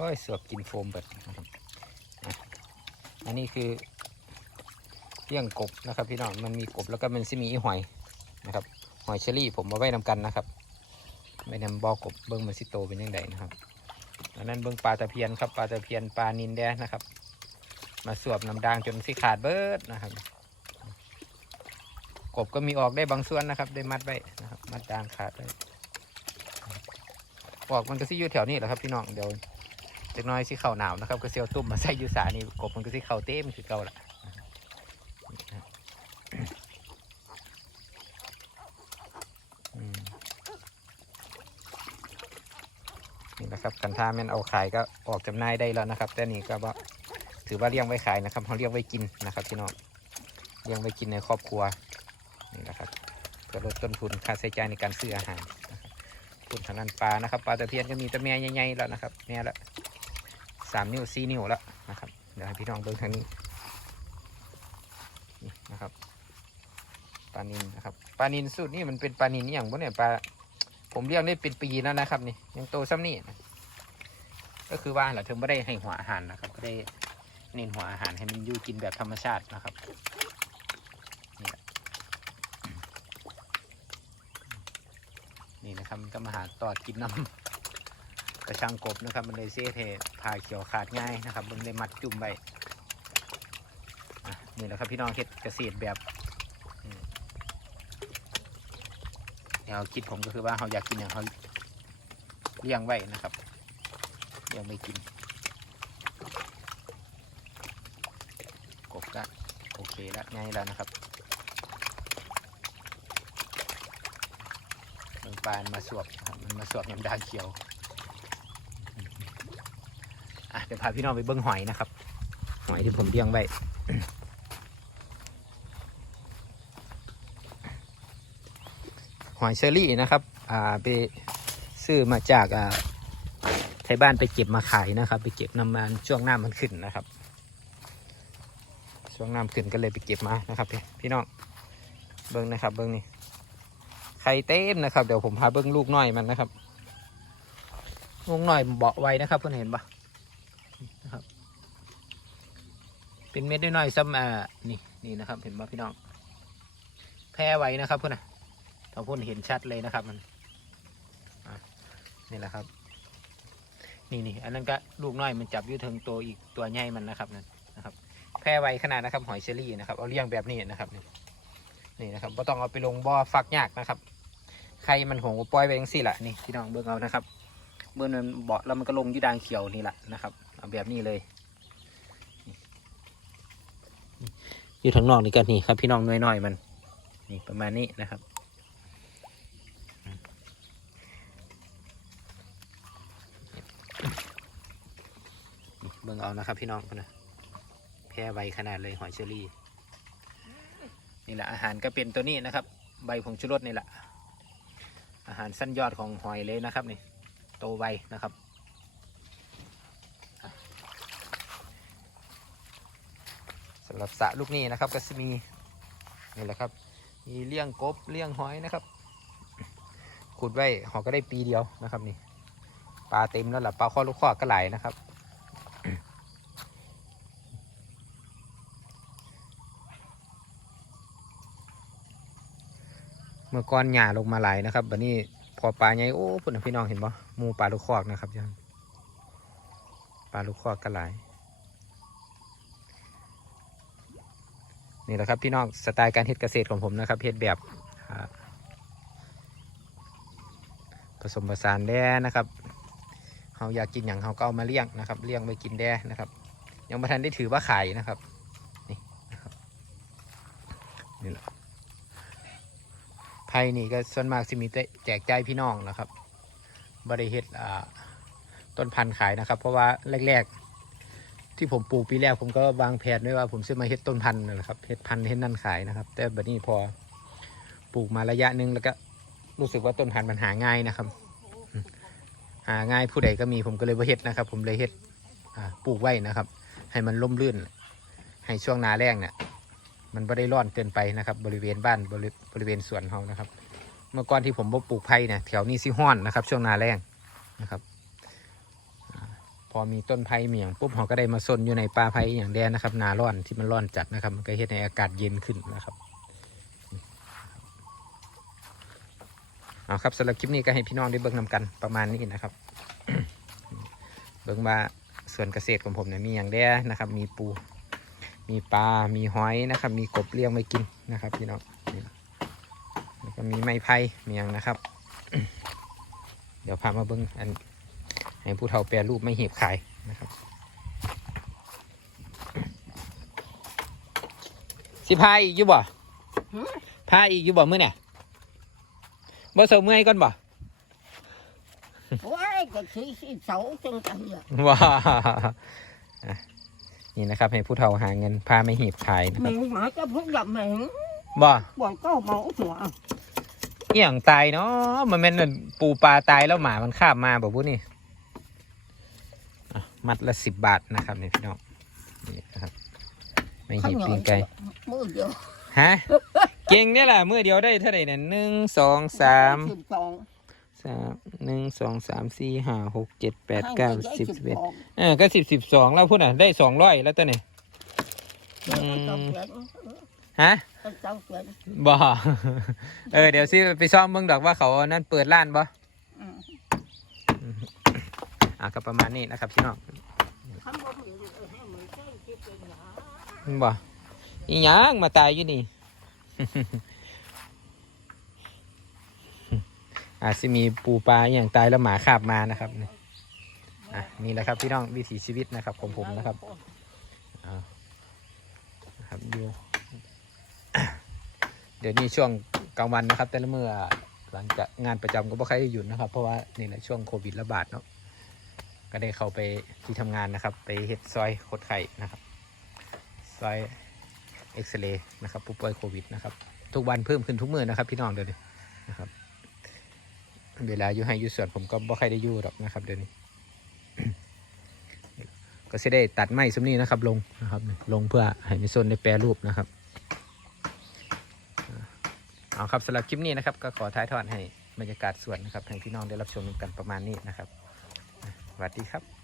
อ้ยเสือกกินโฟมเบิดนะครับอันนี้คือเลี้ยงกบนะครับพี่น้องมันมีกบแล้วก็มันจะมีหอยนะครับหอยเชอรี่ผมมาไว้นำกันนะครับไว้นำบอกบเบิ้งมันสิโตเป็นยังไงนะครับอันนั้นเบิ้งปลาตะเพียนครับปลาตะเพียนปลานินแดนะครับ มาสวบน้ำด่างจนสิขาดเบิดนะครับ กบก็มีออกได้บางส่วนนะครับ ได้มัดไว้นะครับ มัดด่างขาดไว้ออกมันก็สิอยู่แถวนี้แหละครับพี่น้องเดี๋ยว เล็กน้อยสิเข่าหนาวนะครับก็เซียวตุ่มมาใส่ยูสานี่กบมันก็สิเข่าเต้มคือเก่าละนี่แหละครับกันท่าแม่นเอาขายก็ออกจำหน่ายได้แล้วนะครับ แต่นี่ก็ว่าถือว่าเลี้ยงไว้ขายนะครับเขาเลี้ยงไว้กินนะครับพี่น้องเลี้ยงไว้กินในครอบครัวนี่นะครับเพื่อลดต้นทุนค่าใช้จ่ายในการซื้ออาหารทุนทางนั้นปลานะครับปลาตะเพียนก็มีต่แม่ใหญ่ๆแล้วนะครับแม่ละ สามนิ้วสี่นิ้วแล้วนะครับเดี๋ยวให้พี่น้องเบิ่งทางนี้นี่นะครับปลานินนะครับปลานินสูตรนี่มันเป็นปลานินอย่างพวกเนี่ยปลาผมเลี้ยงได้เป็นปีแล้วนะครับนี่ยังโตซ้ำนี่นะก็คือว่าแหละถึงไม่ได้ให้หัวอาหารนะครับ ก็ได้เน้นหัวอาหารให้มันอยู่กินแบบธรรมชาตินะครับนี่นะครับก็มาหาตอดกินน้ำ กระชังกบนะครับ มันเลยเสียเทพาเขียวขาดง่ายนะครับมันเลยมัดจุ่มไปนี่แหละครับพี่น้องเฮ็ดเกษตรแบบแนวคิดผมก็คือว่าเขาอยากกินอย่างเขาเลี้ยงไว้นะครับเลี้ยงไม่กินกบก็โอเคแล้วง่ายแล้วนะครับมันปลามันมาสวบนะครับมันมาสวบยำดางเขียว อะเดี๋ยวพาพี่น้องไปเบิ้งหอยนะครับ หอยที่ผมเลี้ยงไว้หอยเชอรี่นะครับอ่าไปซื้อมาจากอ่าไทยบ้านไปเก็บมาขายนะครับ ไปเก็บน้ำมันช่วงหน้ามันขึ้นนะครับ ช่วงน้ำขึ้นก็เลยไปเก็บมานะครับ พี่พี่น้องเบิ้งนะครับ เบิ้งนี่ไข่เต็มนะครับ เดี๋ยวผมพาเบิ้งลูกน้อยมันนะครับลูกน้อยเบาไว้นะครับเพื่อนเห็นปะนะครับ เป็นเม็ดน้อยๆซ้ำอ่านี่นี่นะครับ เห็นปะพี่น้องแพร่ไว้นะครับเพื่อนนะถ้าเพื่อนเห็นชัดเลยนะครับมันนี่แหละครับ นี่นี่อันนั้นก็ลูกน้อยมันจับยืดถึงตัวอีกตัวใหญ่มันนะครับนั่นนะครับ แพร่ไว้ขนาดนะครับ หอยเชอรี่นะครับเอาเลี้ยงแบบนี้นะครับนี่นี่นะครับไม่ต้องเอาไปลงบ่อฟักยากนะครับ ใครมันหงปล่อยไปยังสี่ละนี่พี่น้องเบิ่งเอานะครับเมื่อมันเบาะแล้วมันก็ลงอยูดางเขียวนี่แหละนะครับเอาแบบนี้เลย อยู่ทางนอกนี่กันนี่ครับ พี่น้องน้อยๆมัน นี่ประมาณนี้นะครับเบิ่งเอานะครับ พี่น้องนะแพร่ใบขนาดเลยหอยเชอรี่ นี่แหละอาหารก็เป็นตัวนี้นะครับ ใบผงชูรสนี่แหละอาหารสั้นยอดของหอยเลยนะครับนี่โตไวนะครับอะสำ หรับสระลูกนี้นะครับก็จะมีนี่แหละครับ มีเลี้ยงกบเลี้ยงหอยนะครับ ขุดไว้หอก็ได้ปีเดียวนะครับนี่ปลาเต็มแล้วล่ะปลาข้อลูกข้อก็ไหลนะครับเมื่อก่อนหญ้าลงมาไหลนะครับบัดนี้พอปลาใหญ่โอ้พุ่นพี่น้องเห็นปะมูปลาลูกคอกนะครับยังปลาลูกคอกก็หลา นี่แหละครับพี่น้องสไตล์การเฮ็ดเกษตรของผมนะครับเฮ็ดแบบผสมผสานแด้นะครับเขาอยากกินอย่างเขาก็เอามาเลี้ยงนะครับเลี้ยงไว้กินแด้นะครับ ยังไม่ทันได้ถือว่าขายนะครับนี่นะครับนี่แหละไผ่นี่ก็ส่วนมากสิมีแจกจ่ายพี่น้องนะครับบริเฮ็ดต้นพันธุ์ขายนะครับ เพราะว่าแรกๆ ที่ผมปลูกปีแรกผมก็วางแผนไว้ว่าผมจะมาเฮ็ดต้นพันธุ์นะครับเฮ็ดพันธุ์เฮ็ดนั่นขายนะครับ แต่แบัดนี้พอปลูกมาระยะหนึ่งแล้วก็รู้สึกว่าต้นพันธุ์มันหาง่ายนะครับ หาง่ายผู้ใดก็มีผมก็เลยว่าเฮ็ดนะครับ ผมเลยเฮ็ดปลูกไว้นะครับ ให้มันร่มรื่น ให้ช่วงนาแรงเนี่ยมันไม่ได้ร้อนเกินไปนะครับ บริเวณบ้านบริบริเวณสวนเขานะครับ เมื่อก่อนที่ผมบ่ปลูกไผ่เนี่ยแถวนี้สิห้อนนะครับ ช่วงนาแรงนะครับ พอมีต้นไผ่เมียงปุ๊บเขาก็ได้มาซนอยู่ในป่าไผ่อย่างแดนนะครับนาร้อนที่มันร้อนจัดนะครับ มันก็เฮ็ดในอากาศเย็นขึ้นนะครับเอาครับสำหรับคลิปนี้ก็ให้พี่น้องได้เบิ่งนำกันประมาณนี้นะครับ เบิ่งว่าส่วนเกษตรของผมเนี่ยมีอย่างแด้นะครับ มีปู มีปลา มีหอยนะครับ มีกบเลี้ยงไว้กินนะครับพี่น้องแล้วก็มีไม้ไผ่เมียงนะครับ เดี๋ยวพามาเบิ้งอัน ให้ผู้เฒ่าแปรรูปไม่เหีบขายนะครับสิพาอีกอยู่บ่หือพาอีกอยู่บ่มื้อเนี่ยบ่เสาเมื่อยก่อนบ่ว้ายก็สีสีเสาจังกันเลยว้าอะนี่นะครับ ให้ผู้เฒ่าหาเงินพาไม่หีบขายนะคแมรับงหมาจะพวกดับแมงบ่บ่อนก็เมาหัวอหย่างตายเนาะมันเป็นปูปลาตายแล้วหมามันข้ามมาบอกว่านี่อะ มัดละสิบบาทนะครับนี่พี่น้องนี่นะครับไม่หีบปีนไก่มือเดียวฮะเก่งเนี่ยแหละมือเดียวได้เท่าไหร่เนี่ยหนึ่งสองสามสิบสองสามหนึ่งสองสามสี่ห้าหกเจ็ดแปดเก้าสิบสิบเอ็ดสองเออก็สิบสิบสองแล้วพูดอะได้สองร้อยแล้วตัวนี่แล้วก็ต้องเปลี่ยนฮะก็ต้องเปลี่ยนบ่เออเดี๋ยวสิไปซ่อมเบิ่งดอกว่าเขานั่นเปิดร้านบ่อืม ก็ประมาณนี้นะครับพี่น้องบ่มีเออให้มันใกล้ชิดเป็นหยาบ่อีหยังมาตายอยู่นี่อาจจะมีปูปลาอย่างตายแล้วหมาคาบมานะครับนี่อะนี่แหละครับพี่น้องวิถีชีวิตนะครับของผมนะครับอ่านะครับดูเดี๋ยวนี้ช่วงกลางวันนะครับ แต่ละเมื่อหลังจากงานประจำก็ไม่ค่อยได้หยุดนะครับ เพราะว่านี่แหละช่วงโควิดระบาดเนาะ ก็ได้เข้าไปที่ทำงานนะครับ ไปเฮ็ดซอยขดไข่นะครับซอยเอ็กซเรย์นะครับผู้ป่วยโควิดนะครับ ทุกวันเพิ่มขึ้นทุกมื้อนะครับ พี่น้องเดี๋ยวนี้นะครับ เวลาอยู่ให้อยู่สวนผมก็บ่ค่อยได้อยู่หรอกนะครับเดี๋ยวนี้ ก็จะได้ตัดไม้สมนี้นะครับ ลงนะครับ ลงเพื่อให้ในโซนได้แปรรูปนะครับเอาครับสำหรับคลิปนี้นะครับ ก็ขอท้ายทอดให้บรรยากาศสวนนะครับให้พี่น้องได้รับชมกันประมาณนี้นะครับ วัสดีครับ